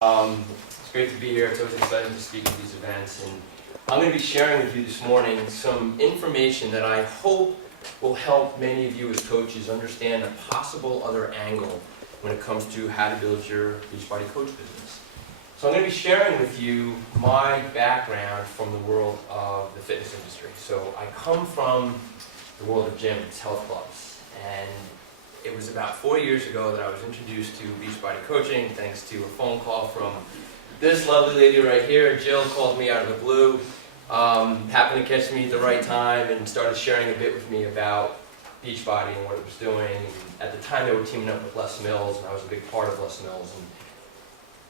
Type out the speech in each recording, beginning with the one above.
It's great to be here. It's always exciting to speak at these events. And I'm going to be sharing with you this morning some information that I hope will help many of you as coaches understand a possible other angle when it comes to how to build your Beachbody coach business. So I'm going to be sharing with you my background from the world of the fitness industry. So I come from the world of gyms, health clubs, and it was about 4 years ago that I was introduced to Beachbody coaching thanks to a phone call from this lovely lady right here. Jill called me out of the blue, happened to catch me at the right time and started sharing a bit with me about Beachbody and what it was doing. And at the time they were teaming up with Les Mills, and I was a big part of Les Mills. And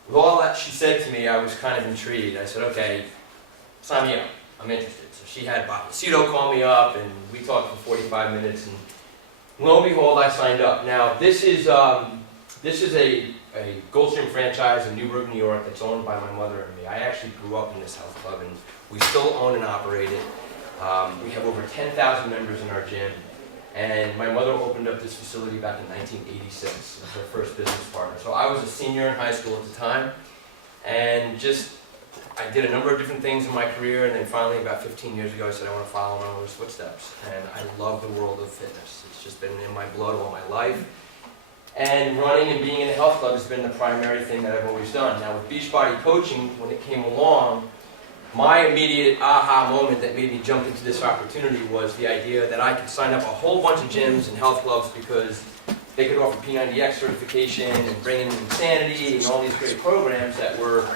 with all that she said to me, I was kind of intrigued. I said, okay, sign me up. I'm interested. So she had Bob Lucido call me up, and we talked for 45 minutes. And lo and behold, I signed up. Now, this is a Goldstream franchise in Newburgh, New York, that's owned by my mother and me. I actually grew up in this health club, and we still own and operate it. We have over 10,000 members in our gym, and my mother opened up this facility back in 1986. It was her first business partner. So I was a senior in high school at the time, and I did a number of different things in my career, and then finally about 15 years ago I said I want to follow my mother's footsteps. And I love the world of fitness. It's just been in my blood all my life. And running and being in a health club has been the primary thing that I've always done. Now with Beachbody coaching, when it came along, my immediate aha moment that made me jump into this opportunity was the idea that I could sign up a whole bunch of gyms and health clubs because they could offer P90X certification and bring in Insanity and all these great programs that were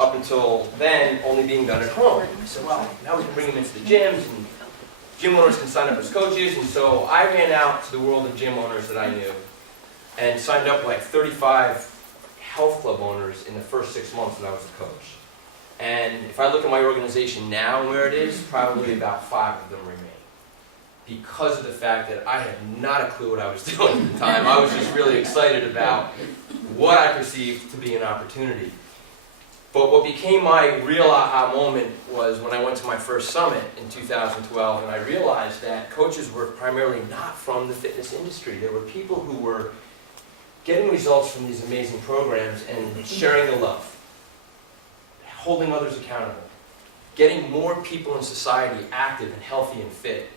up until then only being done at home. I said, well, now we can bring them into the gyms, and gym owners can sign up as coaches. And so I ran out to the world of gym owners that I knew and signed up like 35 health club owners in the first 6 months that I was a coach. And if I look at my organization now and where it is, probably about 5 of them remain. Because of the fact that I had not a clue what I was doing at the time. I was just really excited about what I perceived to be an opportunity. But what became my real aha moment was when I went to my first summit in 2012, and I realized that coaches were primarily not from the fitness industry. There were people who were getting results from these amazing programs and sharing the love, holding others accountable, getting more people in society active and healthy and fit,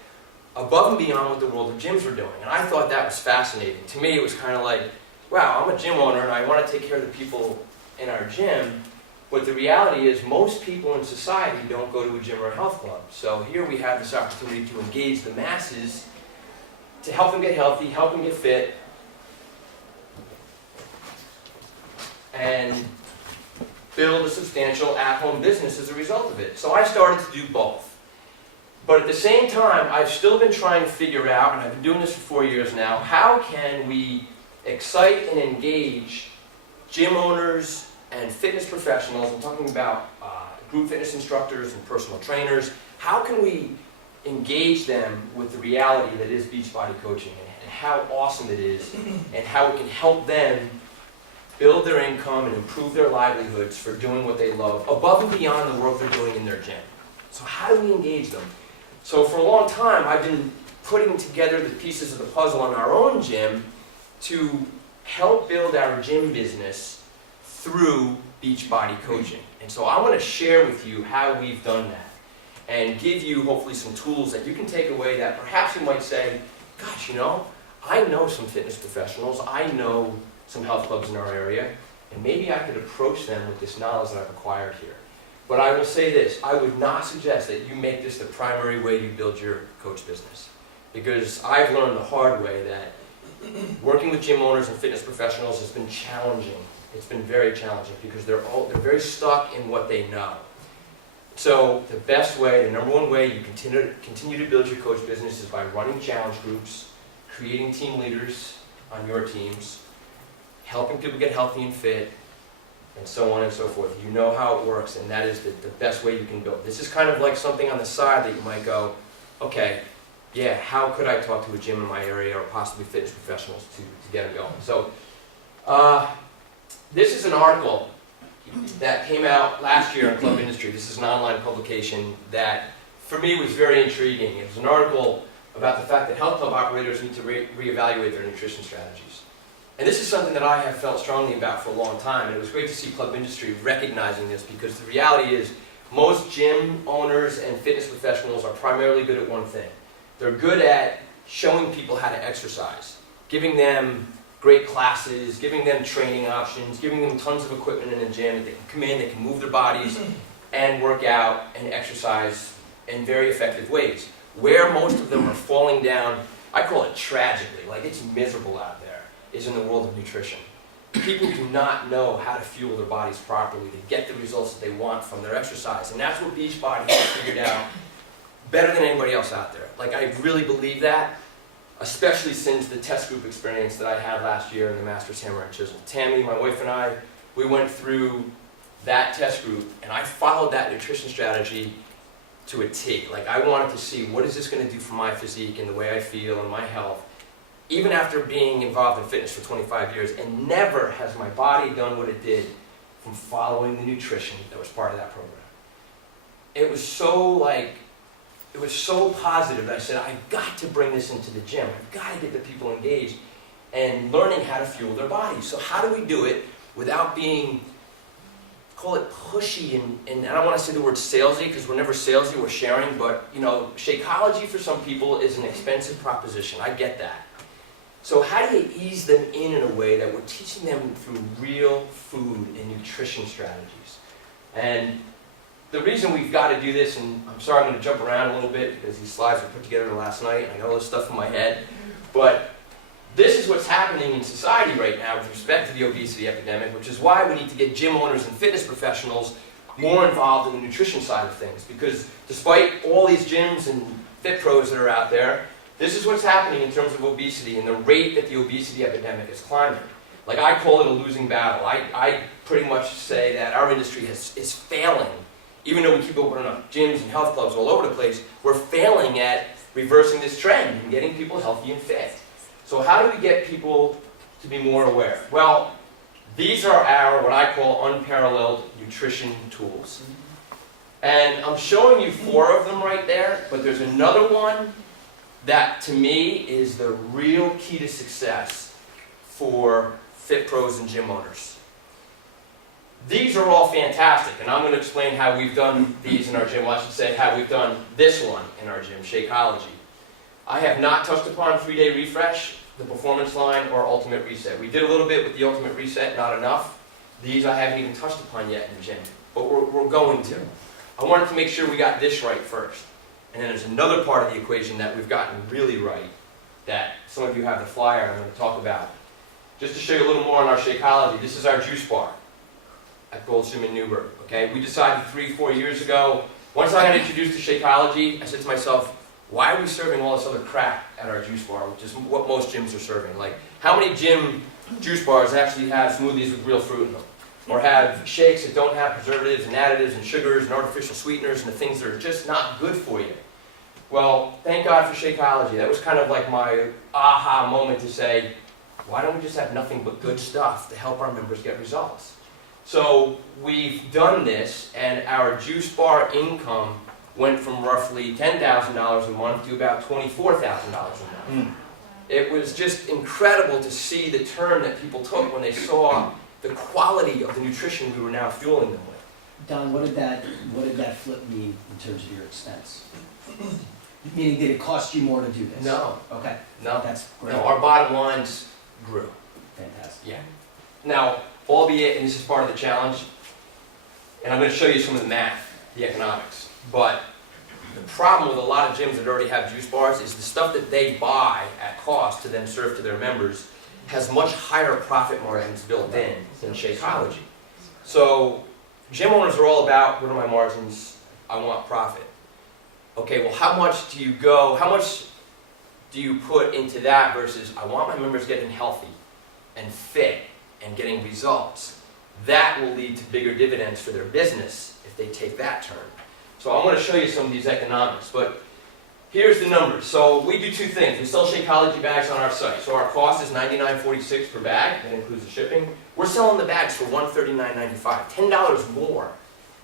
above and beyond what the world of gyms were doing. And I thought that was fascinating. To me, it was kind of like, wow, I'm a gym owner and I want to take care of the people in our gym. But the reality is most people in society don't go to a gym or a health club. So here we have this opportunity to engage the masses to help them get healthy, help them get fit, and build a substantial at-home business as a result of it. So I started to do both. But at the same time, I've still been trying to figure out, and I've been doing this for 4 years now, how can we excite and engage gym owners and fitness professionals? I'm talking about group fitness instructors and personal trainers. How can we engage them with the reality that is Beachbody coaching and how awesome it is and how it can help them build their income and improve their livelihoods for doing what they love above and beyond the work they're doing in their gym. So how do we engage them? So for a long time I've been putting together the pieces of the puzzle in our own gym to help build our gym business through Beachbody coaching. And so I want to share with you how we've done that and give you hopefully some tools that you can take away that perhaps you might say, gosh, you know, I know some fitness professionals, I know some health clubs in our area, and maybe I could approach them with this knowledge that I've acquired here. But I will say this, I would not suggest that you make this the primary way you build your coach business. Because I've learned the hard way that working with gym owners and fitness professionals has been challenging. It's been very challenging because they're very stuck in what they know. So the best way, the number one way you continue to build your coach business is by running challenge groups, creating team leaders on your teams, helping people get healthy and fit, and so on and so forth. You know how it works, and that is the best way you can build. This is kind of like something on the side that you might go, okay, yeah, how could I talk to a gym in my area or possibly fitness professionals to get them going? So this is an article that came out last year in Club Industry. This is an online publication that for me was very intriguing. It was an article about the fact that health club operators need to reevaluate their nutrition strategies. And this is something that I have felt strongly about for a long time, and it was great to see club industry recognizing this, because the reality is most gym owners and fitness professionals are primarily good at one thing. They're good at showing people how to exercise, giving them great classes, giving them training options, giving them tons of equipment in the gym that they can come in, they can move their bodies and work out and exercise in very effective ways. Where most of them are falling down, I call it tragically, like it's miserable out there, is in the world of nutrition. People do not know how to fuel their bodies properly to get the results that they want from their exercise. And that's what BeachBody has figured out better than anybody else out there. Like, I really believe that, especially since the test group experience that I had last year in the Masters Hammer and Chisel. Tammy, my wife, and I, we went through that test group, and I followed that nutrition strategy to a T. Like, I wanted to see, what is this going to do for my physique and the way I feel and my health, even after being involved in fitness for 25 years, and never has my body done what it did from following the nutrition that was part of that program. It was so positive that I said, I've got to bring this into the gym. I've got to get the people engaged and learning how to fuel their bodies. So how do we do it without being, call it pushy, and I don't want to say the word salesy, because we're never salesy, we're sharing, but you know, Shakeology for some people is an expensive proposition. I get that. So how do you ease them in a way that we're teaching them through real food and nutrition strategies? And the reason we've got to do this, and I'm sorry I'm going to jump around a little bit because these slides were put together last night, I know this stuff in my head, but this is what's happening in society right now with respect to the obesity epidemic, which is why we need to get gym owners and fitness professionals more involved in the nutrition side of things. Because despite all these gyms and fit pros that are out there, this is what's happening in terms of obesity and the rate that the obesity epidemic is climbing. Like, I call it a losing battle. I pretty much say that our industry is failing. Even though we keep opening up gyms and health clubs all over the place, we're failing at reversing this trend and getting people healthy and fit. So how do we get people to be more aware? Well, these are our, what I call, unparalleled nutrition tools. And I'm showing you 4 of them right there, but there's another one that, to me, is the real key to success for fit pros and gym owners. These are all fantastic, and I'm going to explain how we've done these in our gym. Well, I should say how we've done this one in our gym, Shakeology. I have not touched upon 3-day refresh, the performance line, or ultimate reset. We did a little bit with the ultimate reset, not enough. These I haven't even touched upon yet in the gym, but we're going to. I wanted to make sure we got this right first. And then there's another part of the equation that we've gotten really right, that some of you have the flyer I'm going to talk about. Just to show you a little more on our Shakeology, this is our juice bar at Goldstream in Newburgh. Okay, we decided 3-4 years ago, once I got introduced to Shakeology, I said to myself, why are we serving all this other crap at our juice bar, which is what most gyms are serving? Like, how many gym juice bars actually have smoothies with real fruit in them? Or have shakes that don't have preservatives and additives and sugars and artificial sweeteners and the things that are just not good for you? Well, thank God for Shakeology. That was kind of like my aha moment to say, why don't we just have nothing but good stuff to help our members get results? So we've done this, and our juice bar income went from roughly $10,000 a month to about $24,000 a month. It was just incredible to see the turn that people took when they saw the quality of the nutrition we were now fueling them with. Don, what did that flip mean in terms of your expense? Meaning, did it cost you more to do this? No. Okay. No. That's great. No, our bottom lines grew. Fantastic. Yeah. Now, albeit, and this is part of the challenge, and I'm going to show you some of the math, the economics, but the problem with a lot of gyms that already have juice bars is the stuff that they buy at cost to then serve to their members has much higher profit margins built in than Shakeology. So gym owners are all about, what are my margins? I want profit. Okay, well, how much do you put into that versus I want my members getting healthy and fit and getting results? That will lead to bigger dividends for their business if they take that turn. So I'm going to show you some of these economics, but here's the numbers. So we do 2 things. We sell Shakeology bags on our site. So our cost is $99.46 per bag. That includes the shipping. We're selling the bags for $139.95, $10 more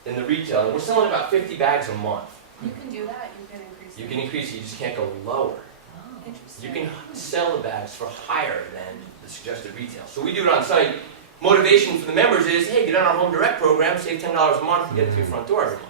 than the retail. And we're selling about 50 bags a month. You can do that. You can increase. You can increase it. You just can't go lower. Oh, interesting. You can sell the bags for higher than the suggested retail. So we do it on site. Motivation for the members is, hey, get on our Home Direct program, save $10 a month, and get it to your front door every month.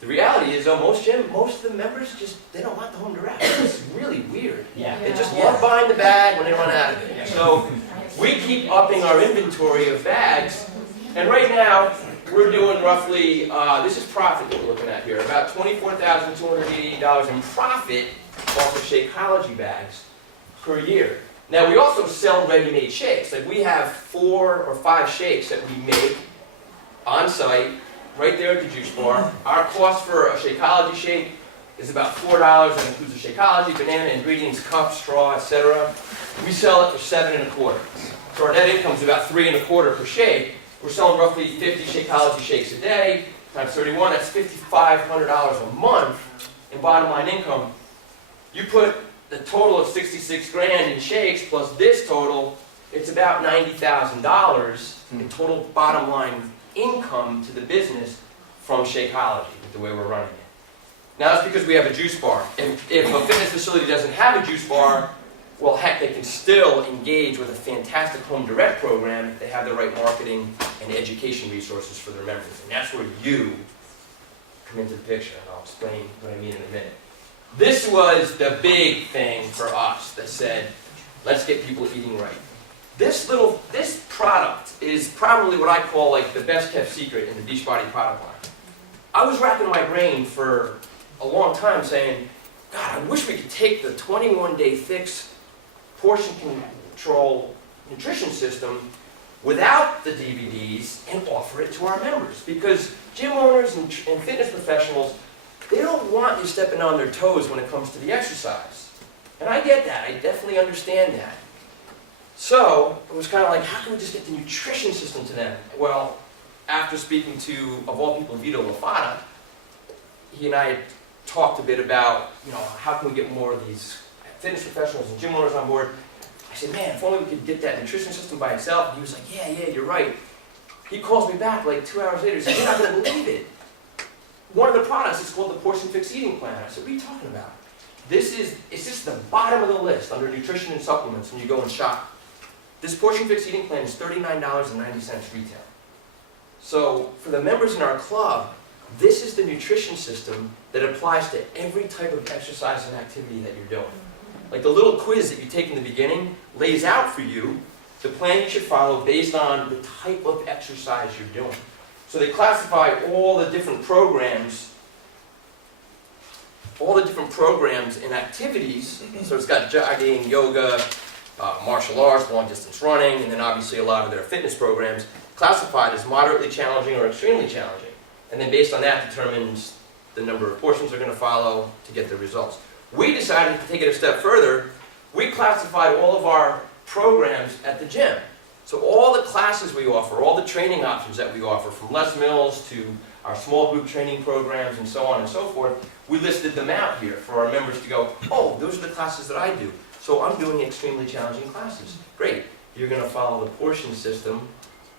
The reality is, though, most of the members they don't want the Home Direct. It's really weird. Yeah. They just love buying the bag when they run out of it. So we keep upping our inventory of bags, and right now we're doing roughly, this is profit that we're looking at here, about $24,288 in profit off of Shakeology bags per year. Now we also sell ready-made shakes. Like we have 4 or 5 shakes that we make on site, right there at the juice bar. Our cost for a Shakeology shake is about $4. That includes the Shakeology, banana, ingredients, cup, straw, etc. We sell it for $7.25. So our net income is about $3.25 per shake. We're selling roughly 50 Shakeology shakes a day, times 31, that's $5,500 a month in bottom line income. You put the total of 66 grand in shakes plus this total, it's about $90,000 in total bottom line income to the business from Shakeology, with the way we're running it. Now that's because we have a juice bar. If a fitness facility doesn't have a juice bar, well heck, they can still engage with a fantastic Home Direct program if they have the right marketing and education resources for their members. And that's where you come into the picture, and I'll explain what I mean in a minute. This was the big thing for us that said, let's get people eating right. This product is probably what I call like the best kept secret in the BeachBody product line. I was racking my brain for a long time saying, God, I wish we could take the 21-day fix portion control nutrition system without the DVDs and offer it to our members. Because gym owners and fitness professionals, they don't want you stepping on their toes when it comes to the exercise. And I get that. I definitely understand that. So it was kind of like, how can we just get the nutrition system to them? Well, after speaking to, of all people, Vito Lafata, he and I had talked a bit about, how can we get more of these fitness professionals and gym owners on board. I said, man, if only we could get that nutrition system by itself. And he was like, yeah, you're right. He calls me back like 2 hours later. He said, you're not going to believe it. One of the products is called the Portion Fix Eating Plan. I said, what are you talking about? It's just the bottom of the list under nutrition and supplements when you go and shop. This Portion Fix Eating Plan is $39.90 retail. So for the members in our club, this is the nutrition system that applies to every type of exercise and activity that you're doing. Like the little quiz that you take in the beginning lays out for you the plan you should follow based on the type of exercise you're doing. So they classify all the different programs and activities. So it's got jogging, yoga, martial arts, long distance running, and then obviously a lot of their fitness programs classified as moderately challenging or extremely challenging. And then based on that determines the number of portions they're going to follow to get the results. We decided to take it a step further. We classified all of our programs at the gym. So all the classes we offer, all the training options that we offer, from Les Mills to our small group training programs and so on and so forth, we listed them out here for our members to go, oh, those are the classes that I do. So I'm doing extremely challenging classes. Great. You're going to follow the portion system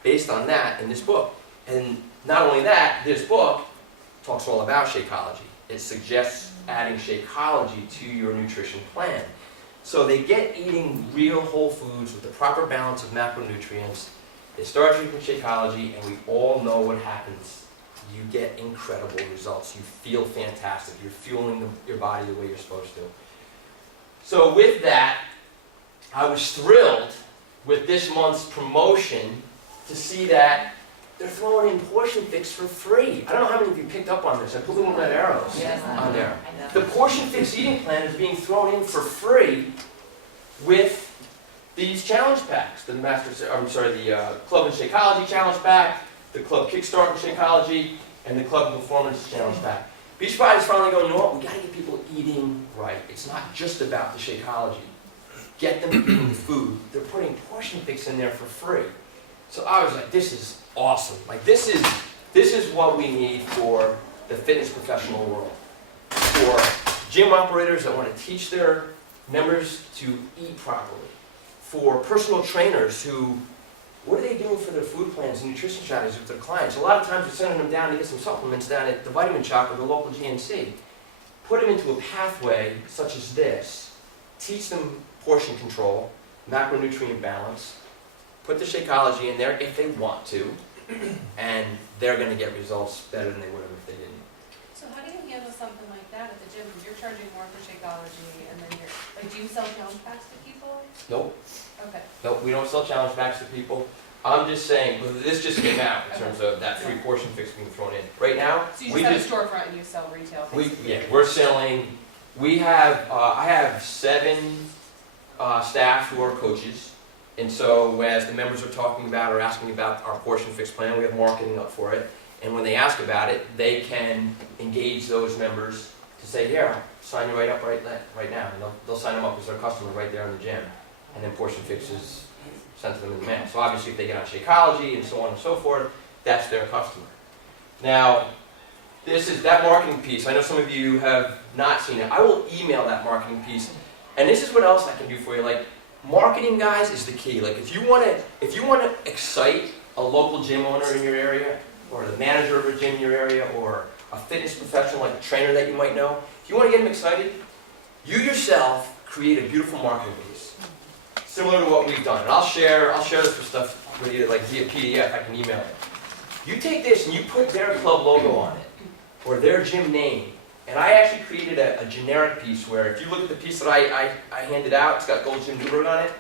based on that in this book. And not only that, this book talks all about Shakeology. It suggests adding Shakeology to your nutrition plan. So they get eating real whole foods with the proper balance of macronutrients. They start drinking Shakeology, and we all know what happens. You get incredible results. You feel fantastic. You're fueling your body the way you're supposed to. So with that, I was thrilled with this month's promotion to see that they're throwing in Portion Fix for free. I don't know how many of you picked up on this. I put little red arrows on there. The Portion Fix Eating Plan is being thrown in for free with these challenge packs. The Club and Shakeology Challenge Pack, the Club Kickstart and Shakeology, and the Club Performance Challenge Pack. BeachBody is finally going, you know what, we got to get people eating right. It's not just about the Shakeology. Get them eating the food. They're putting Portion Fix in there for free. So I was like, this is awesome. Like this is what we need for the fitness professional world. For gym operators that want to teach their members to eat properly. For personal trainers who, what are they doing for their food plans and nutrition strategies with their clients? A lot of times we're sending them down to get some supplements down at the Vitamin Shop or the local GNC. Put them into a pathway such as this. Teach them portion control. macronutrient balance, put the Shakeology in there if they want to, and they're going to get results better than they would have if they didn't. So how do you handle something like that at the gym? Because you're charging more for Shakeology, and then you're, like, do you sell challenge packs to people? Nope. Okay. Nope, we don't sell challenge packs to people. I'm just saying, well, this just came out in terms of that free portion fix being thrown in. Right now, So you we just have a storefront and you sell retail, basically? we're selling, I have 7 staff who are coaches. And so as the members are talking about or asking about our portion fix plan, we have marketing up for it. And when they ask about it, they can engage those members to say, here, sign you right up right now. And they'll sign them up as their customer right there in the gym. And then portion fix is sent to them in the mail. So obviously if they get on Shakeology and so on and so forth, that's their customer. Now, this is that marketing piece. I know some of you have not seen it. I will email that marketing piece. And this is what else I can do for you. Like, marketing, guys, is the key. Like, if you want to excite a local gym owner in your area, or the manager of a gym in your area, or a fitness professional like a trainer that you might know, if you want to get them excited, you yourself create a beautiful marketing piece, similar to what we've done. And I'll share this for stuff with you, like via PDF. I can email it. You take this and you put their club logo on it, or their gym name. And I actually created a generic piece where, if you look at the piece that I handed out, it's got Gold Gym Newburgh on it.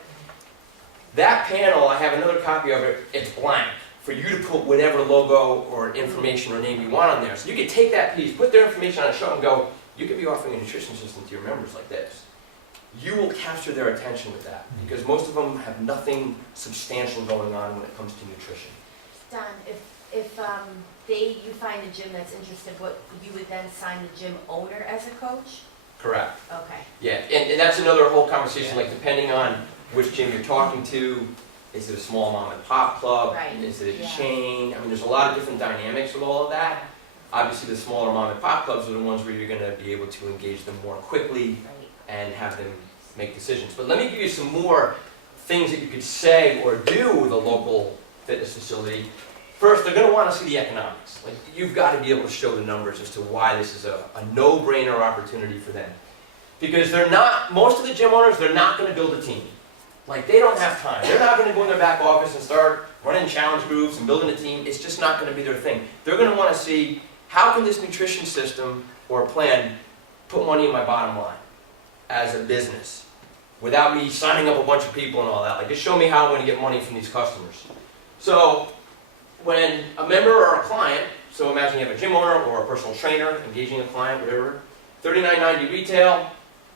That panel, I have another copy of it, it's blank, for you to put whatever logo or information or name you want on there. So you can take that piece, put their information on a show and go, you could be offering a nutrition system to your members like this. You will capture their attention with that, because most of them have nothing substantial going on when it comes to nutrition. Don, if you find a gym that's interested, what you would then sign the gym owner as a coach? Correct. Okay. Yeah, and that's another whole conversation, like depending on which gym you're talking to, is it a small mom and pop club? Right. Is it a Yeah. chain? I mean, there's a lot of different dynamics with all of that. Obviously, the smaller mom and pop clubs are the ones where you're going to be able to engage them more quickly Right. and have them make decisions. But let me give you some more things that you could say or do with a local fitness facility. First, they're going to want to see the economics. Like, you've got to be able to show the numbers as to why this is a no-brainer opportunity for them. Because most of the gym owners, they're not going to build a team. Like, they don't have time. They're not going to go in their back office and start running challenge groups and building a team. It's just not going to be their thing. They're going to want to see, how can this nutrition system or plan put money in my bottom line as a business without me signing up a bunch of people and all that? Like, just show me how I'm going to get money from these customers. So when a member or a client, so imagine you have a gym owner or a personal trainer engaging a client, whatever, $39.90 retail,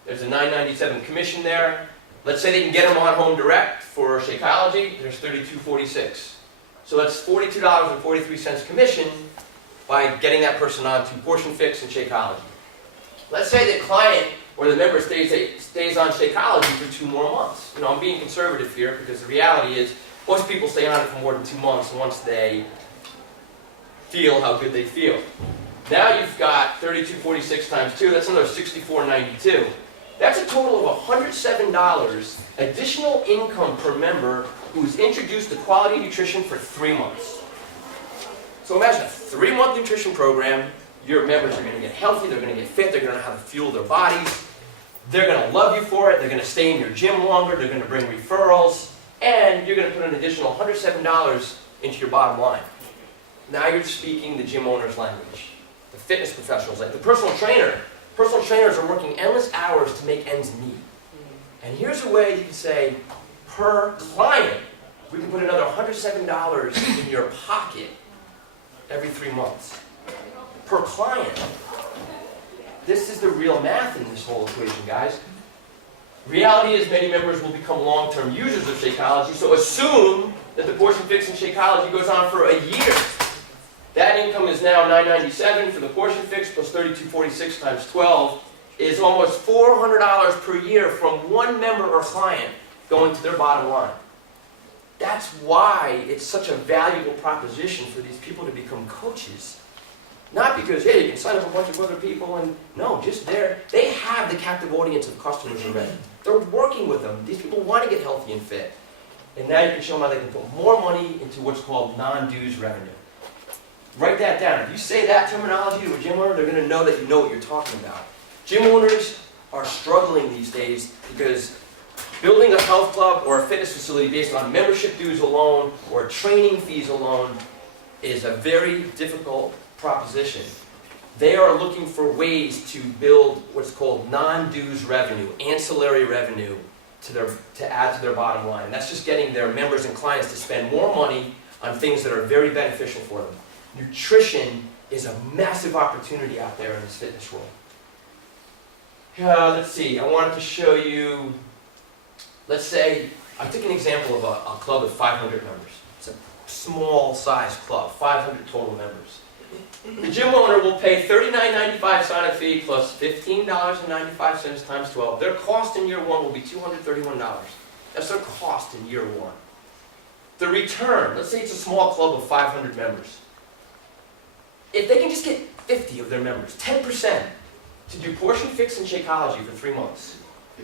there's a $9.97 commission there. Let's say they can get them on home direct for Shakeology, there's $32.46. So that's $42.43 commission by getting that person on to Portion Fix and Shakeology. Let's say the client or the member stays on Shakeology for 2 more months. You know, I'm being conservative here because the reality is most people stay on it for more than 2 months once they feel how good they feel. Now you've got $32.46 times 2, that's another $64.92. That's a total of $107 additional income per member who's introduced to quality nutrition for 3 months. So imagine a 3-month nutrition program. Your members are going to get healthy, they're going to get fit, they're going to know how to fuel their bodies, they're going to love you for it, they're going to stay in your gym longer, they're going to bring referrals, and you're going to put an additional $107 into your bottom line. Now you're speaking the gym owner's language. The fitness professionals, like the personal trainer. Personal trainers are working endless hours to make ends meet. And here's a way you can say, per client, we can put another $107 in your pocket every 3 months. Per client. This is the real math in this whole equation, guys. Reality is many members will become long-term users of Shakeology, so assume that the Portion Fix and Shakeology goes on for a year. That income is now $9.97 for the Portion Fix plus $32.46 times 12 is almost $400 per year from one member or client going to their bottom line. That's why it's such a valuable proposition for these people to become coaches. Not because, hey, you can sign up a bunch of other people and, no, just they have the captive audience of customers already. They're working with them. These people want to get healthy and fit. And now you can show them how they can put more money into what's called non-dues revenue. Write that down. If you say that terminology to a gym owner, they're going to know that you know what you're talking about. Gym owners are struggling these days because Building a health club or a fitness facility based on membership dues alone or training fees alone is a very difficult proposition. They are looking for ways to build what's called non-dues revenue, ancillary revenue, to add to their bottom line. And that's just getting their members and clients to spend more money on things that are very beneficial for them. Nutrition is a massive opportunity out there in this fitness world. Let's see, I wanted to show you, let's say, I took an example of a club of 500 members. It's a small size club, 500 total members. The gym owner will pay $39.95 sign-up fee plus $15.95 times 12. Their cost in year one will be $231. That's their cost in year one. The return, let's say it's a small club of 500 members. If they can just get 50 of their members, 10%, to do portion fix and Shakeology for 3 months,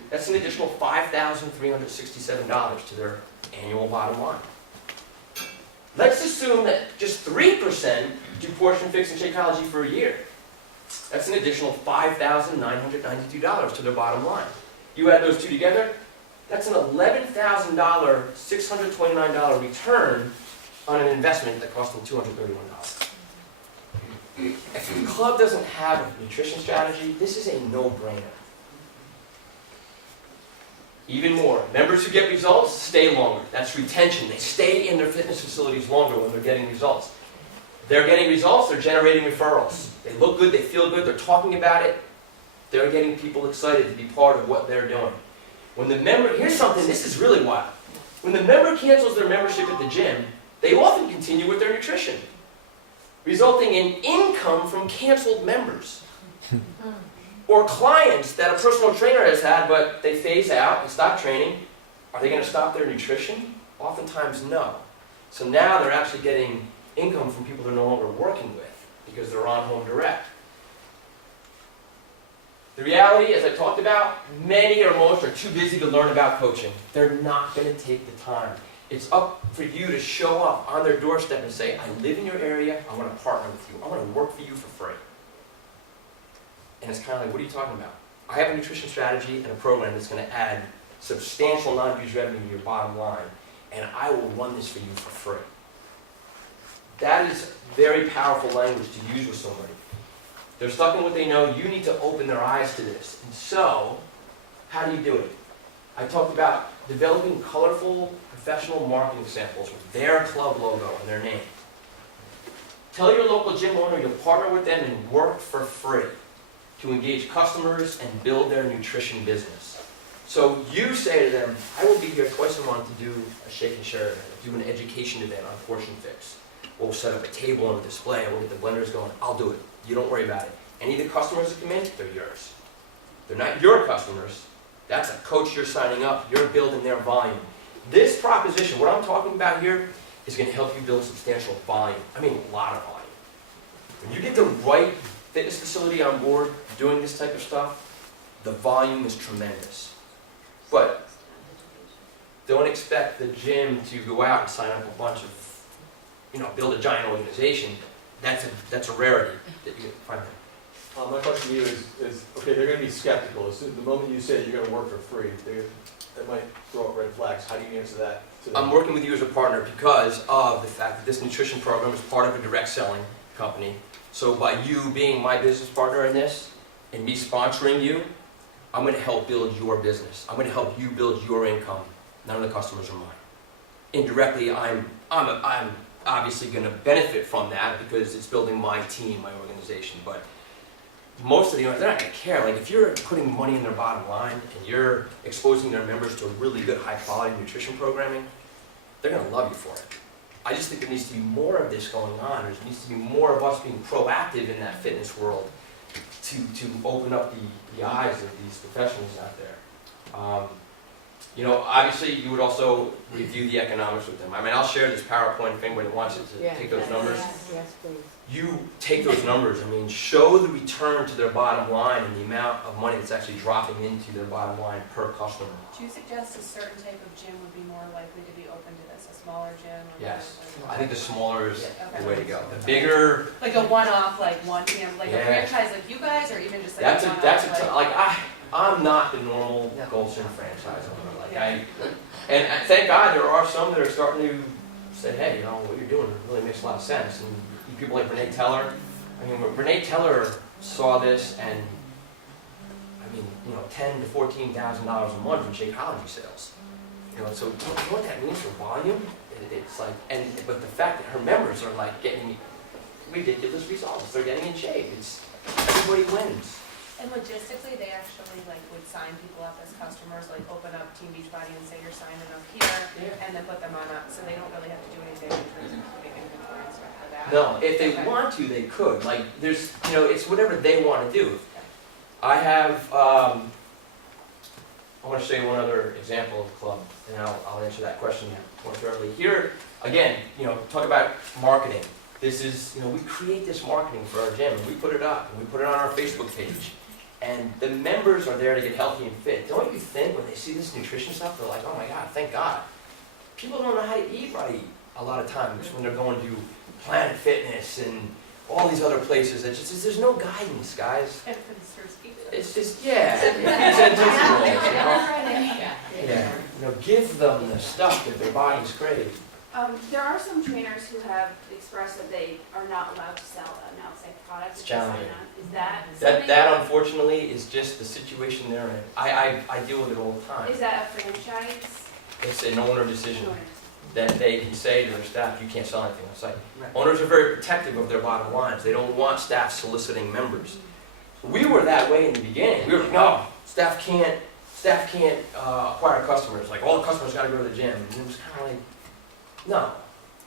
that's an additional $5,367 to their annual bottom line. Let's assume that just 3% do portion fix and Shakeology for a year. That's an additional $5,992 to their bottom line. You add those two together, that's an $11,000, $629 return on an investment that cost them $231. If the club doesn't have a nutrition strategy, this is a no-brainer. Even more, members who get results stay longer. That's retention. They stay in their fitness facilities longer when they're getting results. They're getting results, they're generating referrals. They look good, they feel good, they're talking about it. They're getting people excited to be part of what they're doing. When the member, here's something, this is really wild. When the member cancels their membership at the gym, they often continue with their nutrition, resulting in income from canceled members. Or clients that a personal trainer has had, but they phase out and stop training. Are they going to stop their nutrition? Oftentimes, no. So now they're actually getting income from people they're no longer working with because they're on home direct. The reality, as I talked about, many or most are too busy to learn about coaching. They're not going to take the time. It's up for you to show up on their doorstep and say, I live in your area, I want to partner with you, I want to work for you for free. And it's kind of like, what are you talking about? I have a nutrition strategy and a program that's going to add substantial non-dues revenue to your bottom line, and I will run this for you for free. That is very powerful language to use with somebody. They're stuck in what they know. You need to open their eyes to this. And so, how do you do it? I talked about developing colorful, professional marketing samples with their club logo and their name. Tell your local gym owner you'll partner with them and work for free to engage customers and build their nutrition business. So you say to them, I will be here twice a month to do a shake and share event, do an education event on portion fix. We'll set up a table and a display, we'll get the blenders going, I'll do it. You don't worry about it. Any of the customers that come in, they're yours. They're not your customers. That's a coach you're signing up, you're building their volume. This proposition, what I'm talking about here, is going to help you build substantial volume. I mean a lot of volume. When you get the right fitness facility on board doing this type of stuff, the volume is tremendous. But don't expect the gym to go out and sign up a bunch of, build a giant organization. That's a rarity that you find. My question to you is okay, they're going to be skeptical. As soon, the moment you say you're going to work for free, that might throw up red flags. How do you answer that to them? I'm working with you as a partner because of the fact that this nutrition program is part of a direct selling company. So by you being my business partner in this, and me sponsoring you, I'm going to help build your business. I'm going to help you build your income. None of the customers are mine. Indirectly, I'm obviously going to benefit from that because it's building my team, my organization. But most of the owners, they're not going to care. Like if you're putting money in their bottom line and you're exposing their members to a really good, high-quality nutrition programming, they're going to love you for it. I just think there needs to be more of this going on. There needs to be more of us being proactive in that fitness world to open up the eyes of these professionals out there. Obviously you would also review the economics with them. I mean, I'll share this PowerPoint if anybody wants it to take those numbers. Yes, please. You take those numbers, show the return to their bottom line and the amount of money that's actually dropping into their bottom line per customer. Do you suggest a certain type of gym would be more likely to be open to this, a smaller gym? Or Yes, more I think the smaller is Okay. the way to go. The bigger, like a one-off, like one gym, like Yeah. a franchise like you guys, or even just like that's a a one-off, I'm not the normal Gold Gym franchise owner. Like And thank God there are some that are starting to say, hey, you know, what you're doing really makes a lot of sense. And people like Renee Teller, I mean, when Renee Teller saw this, and I mean, you know, $10,000 to $14,000 a month in Shakeology sales. You know, so you know what that means for volume? It's like, but the fact that her members are like getting ridiculous results. They're getting in shape. Everybody wins. And logistically, they actually like would sign people up as customers, like open up Team Beachbody and say you're signing up here, and then put them on up, so they don't really have to do anything in terms of keeping inventory and stuff for that. No, if they Okay. want to, they could. Like, there's, you know, it's whatever they want to do. I have, I want to show you one other example of the club, and I'll answer that question more thoroughly. Here, again, you know, talk about marketing. This is, you know, we create this marketing for our gym, and we put it up, and we put it on our Facebook page. And the members are there to get healthy and fit. Don't you think when they see this nutrition stuff, they're like, oh my God, thank God. People don't know how to eat right a lot of times when they're going to Planet Fitness and all these other places. That just, there's no guidance, guys. And for the service people. It's just, yeah, it's egotistical, you know? Yeah, you know, give them the stuff that their bodies crave. There are some trainers who have expressed that they are not allowed to sell an outside product. It's if they sign challenging. on. Is that That something? unfortunately is just the situation they're in. I deal with it all the time. Is that a franchise? It's an owner decision Or- that they can say to their staff, you can't sell anything on site. Right. Owners are very protective of their bottom lines. They don't want staff soliciting members. We were that way in the beginning. We were, no, staff can't acquire customers. Like, all the customers gotta go to the gym. And it was kind of like,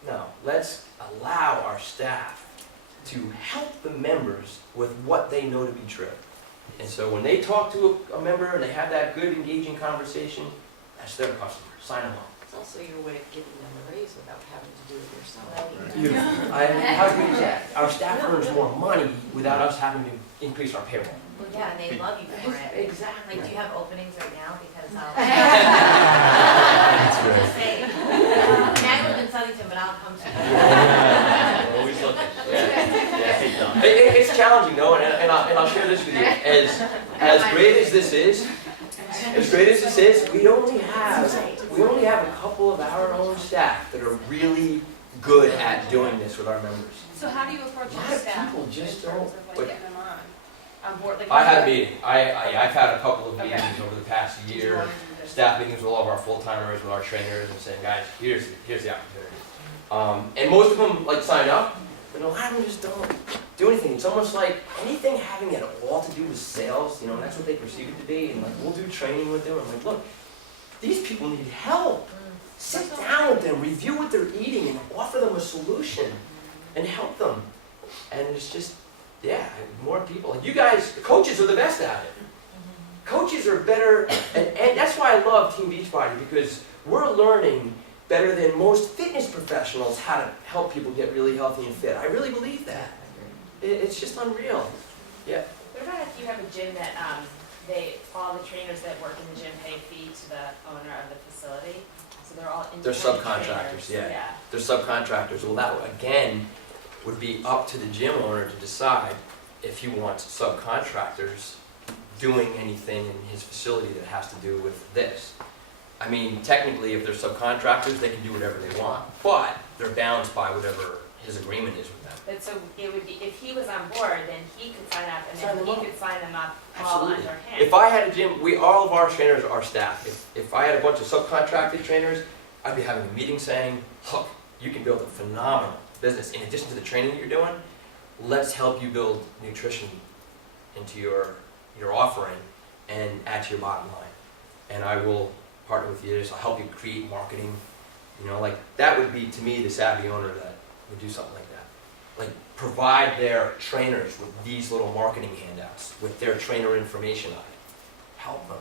no, let's allow our staff to help the members with what they know to be true. And so when they talk to a member and they have that good, engaging conversation, that's their customer. Sign them up. It's also your way of giving them a raise without having to do it yourself. How good is that? Our staff earns more money without us having to increase our payroll. Well, yeah, and they love you for it. Exactly. Like, do you have openings right now? Because I'll. That's right. Just saying. I mean, I live in Southington, but I'll come to you. Always looking. Yeah. It's challenging though, and I'll share this with you. As great as this is, we only have a couple of our own staff that are really good at doing this with our members. So how do you approach A lot your of staff people in just terms don't- of like what- getting them on board? Like, I had a meeting. I've had a couple of Okay. meetings over the past did you year. wanna do this? Staff meetings with all of our full-timers, with our trainers, and saying, guys, here's the opportunity. And most of them like sign up, but a lot of them just don't do anything. It's almost like anything having at all to do with sales, you know, and that's what they perceive it to be. And like, we'll do training with them. I'm like, look, these people need help. Sit down with them, review what they're eating, and offer them a solution, and help them. And it's just, yeah, more people. Like you guys, the coaches are the best at it. Coaches are better, and that's why I love Team Beachbody, because we're learning better than most fitness professionals how to help people get really healthy and fit. I really believe that. It's just unreal. Yeah. What about if you have a gym that, all the trainers that work in the gym pay a fee to the owner of the facility? So they're all They're independent subcontractors, trainers. yeah. They're subcontractors. Well, that again would be up to the gym owner to decide if he wants subcontractors doing anything in his facility that has to do with this. I mean, technically, if they're subcontractors, they can do whatever they want, but they're bound by whatever his agreement is with them. But so it would be, if he was on board, then he could sign up and Sign then them he up. could sign them up all Absolutely. under him. If I had a gym, all of our trainers are staff. If I had a bunch of subcontracted trainers, I'd be having a meeting saying, look, you can build a phenomenal business. In addition to the training that you're doing, let's help you build nutrition into your offering and add to your bottom line. And I will partner with you, so I'll help you create marketing. You know, like that would be, to me, the savvy owner that would do something like that. Like provide their trainers with these little marketing handouts with their trainer information on it. Help them.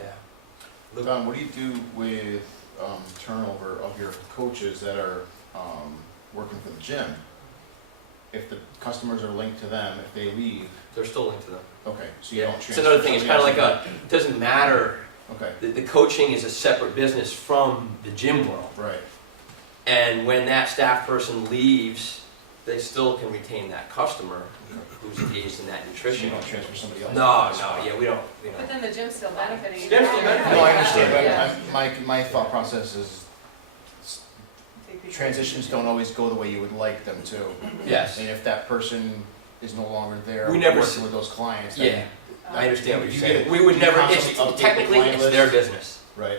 Yeah. Don, what do you do with turnover of your coaches that are working for the gym? If the customers are linked to them, if they leave, They're still linked to them. okay, so you Yeah. don't It's transfer. another thing. It's kind of like it doesn't matter. Okay, The coaching is a separate business from the gym world. right, And when that staff person leaves, they still can retain that customer who's engaged in that So you nutrition. don't transfer somebody else. No, yeah, we don't. But then the gym's still benefiting. Gym's still benefiting. No, I understand, Yeah. but my thought process is transitions don't always go the way you would like them to. Yes. And if that person is no longer there We never working with those clients, Yeah, then, I understand what You you're get saying. it. We would You never, constantly it's, update the technically, client it's list. their business. right,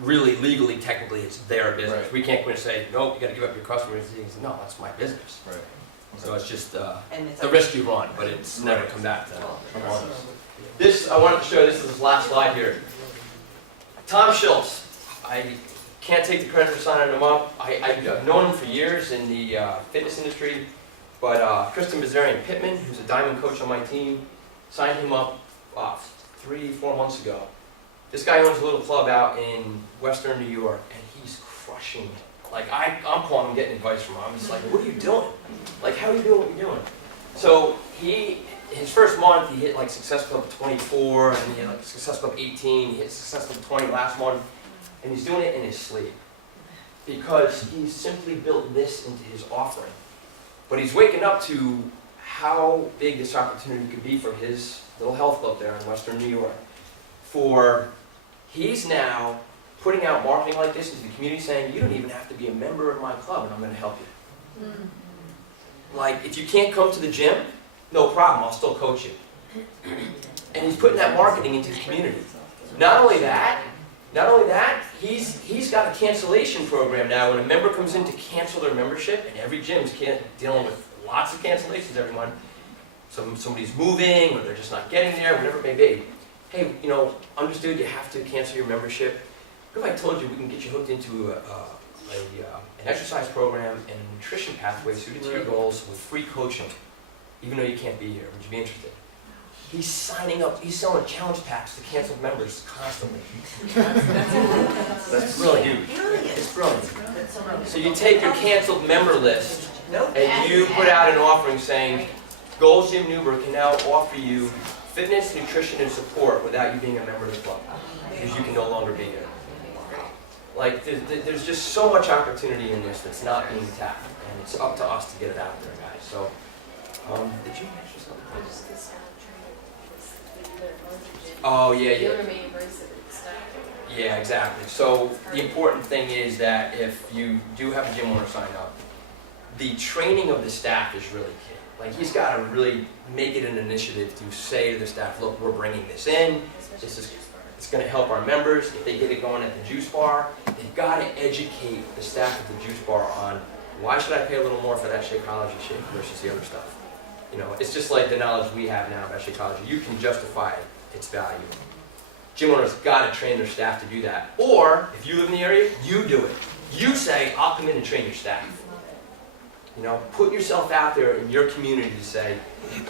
Really, legally, technically, it's their business. Right. We can't go and say, nope, you gotta give up your customers. He says, no, that's my business. right. So it's just, And it's the risk you run, but it's never Right. come back to us. This, I wanted to show, this is his last slide here. Tom Schultz, I can't take the credit for signing him up. I've known him for years in the fitness industry, but Kristen Bazarian Pittman, who's a diamond coach on my team, signed him up 3-4 months ago. This guy owns a little club out in Western New York, and he's crushing it. Like, I'm calling him, getting advice from him. I'm just like, what are you doing? Like, how are you doing what you're doing? So his first month, he hit like Success Club 24, and he had like Success Club 18, he hit Success Club 20 last month, and he's doing it in his sleep. Because he's simply built this into his offering. But he's waking up to how big this opportunity could be for his little health club there in Western New York. He's now putting out marketing like this into the community saying, you don't even have to be a member of my club and I'm going to help you. Like, if you can't come to the gym, no problem, I'll still coach you. And he's putting that marketing into the community. Not only that, he's got a cancellation program now. When a member comes in to cancel their membership, and every gym's dealing with lots of cancellations every month. Somebody's moving, or they're just not getting there, whatever it may be. Hey, understood you have to cancel your membership. What if I told you we can get you hooked into an exercise program and a nutrition pathway suited to your goals with free coaching, even though you can't be here? Would you be interested? He's signing up, he's selling challenge packs to canceled members constantly. That's brilliant. It's brilliant. So you take your canceled member list and you put out an offering saying, Gold's Gym Newburgh can now offer you fitness, nutrition, and support without you being a member of the club, because you can no longer be here. Like, there's just so much opportunity in this that's not being tapped, and it's up to us to get it out there, guys. So, did you mention something? Oh, yeah. Yeah, exactly. So the important thing is that if you do have a gym owner sign up, the training of the staff is really key. Like, he's got to really make it an initiative to say to the staff, look, we're bringing this in. It's going to help our members. If they get it going at the juice bar, they've got to educate the staff at the juice bar on why should I pay a little more for that Shakeology shake versus the other stuff. It's just like the knowledge we have now about Shakeology. You can justify its value. Gym owners got to train their staff to do that. Or, if you live in the area, you do it. You say, I'll come in and train your staff. Put yourself out there in your community to say,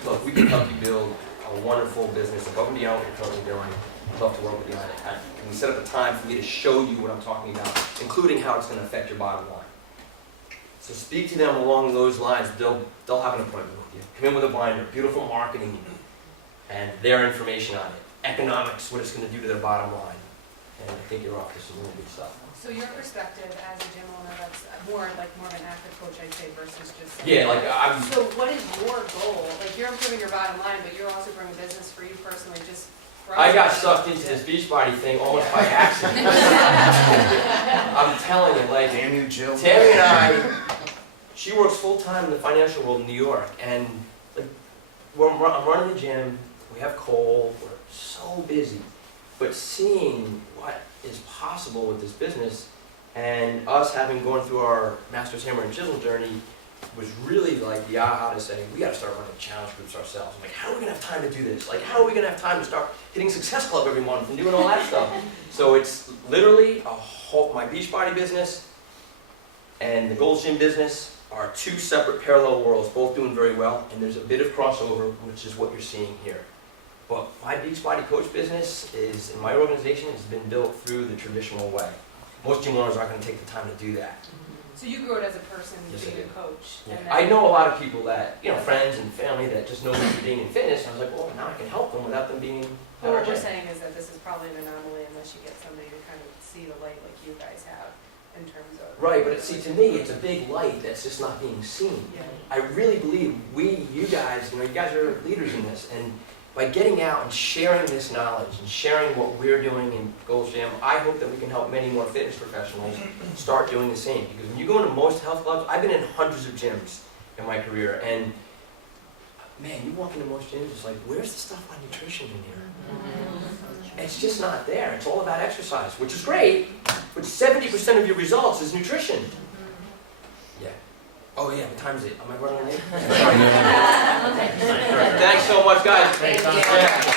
look, we can help you build a wonderful business above and beyond what you're currently doing. I'd love to work with you on it. Can we set up a time for me to show you what I'm talking about, including how it's going to affect your bottom line? So speak to them along those lines. They'll have an appointment with you. Come in with a binder, beautiful marketing, and their information on it. Economics, what it's going to do to their bottom line. And I think you're off to some really good stuff. So your perspective as a gym owner, that's more of an active coach, I'd say, versus just. Yeah, like I'm. So what is your goal? Like, you're improving your bottom line, but you're also growing business for you personally, just. I got sucked into this BeachBody thing almost by accident. I'm telling you, like, Damn you, Jill. Tammy and I, she works full-time in the financial world in New York, and like, I'm running the gym, we have Cole, we're so busy, but seeing what is possible with this business, and us having gone through our Master's Hammer and Chisel journey, was really like the aha to say, we gotta start running challenge groups ourselves. I'm like, how are we gonna have time to do this? Like, how are we gonna have time to start hitting Success Club every month and doing all that stuff? So it's literally my BeachBody business and the Gold's Gym business are two separate parallel worlds, both doing very well, and there's a bit of crossover, which is what you're seeing here. But my BeachBody coach business is, in my organization, has been built through the traditional way. Most gym owners aren't gonna take the time to do that. So you grew it as a person, Yes, being I a coach. Yeah. And then- I know a lot of people that, friends and family that just know me from being in fitness. I was like, well, now I can help them without them being But at our what we're gym. saying is that this is probably an anomaly unless you get somebody to kind of see the light like you guys have. in terms of. Right, but see, to me, it's a big light that's just not being seen. I really believe you guys are leaders in this, and by getting out and sharing this knowledge and sharing what we're doing in Gold's Gym, I hope that we can help many more fitness professionals start doing the same. Because when you go into most health clubs, I've been in hundreds of gyms in my career, and man, you walk into most gyms, it's like, where's the stuff on nutrition in here? It's just not there. It's all about exercise, which is great, but 70% of your results is nutrition. Yeah. Oh yeah, what time is it? Am I running late? Sorry. All right, thanks so much, guys. Thank you.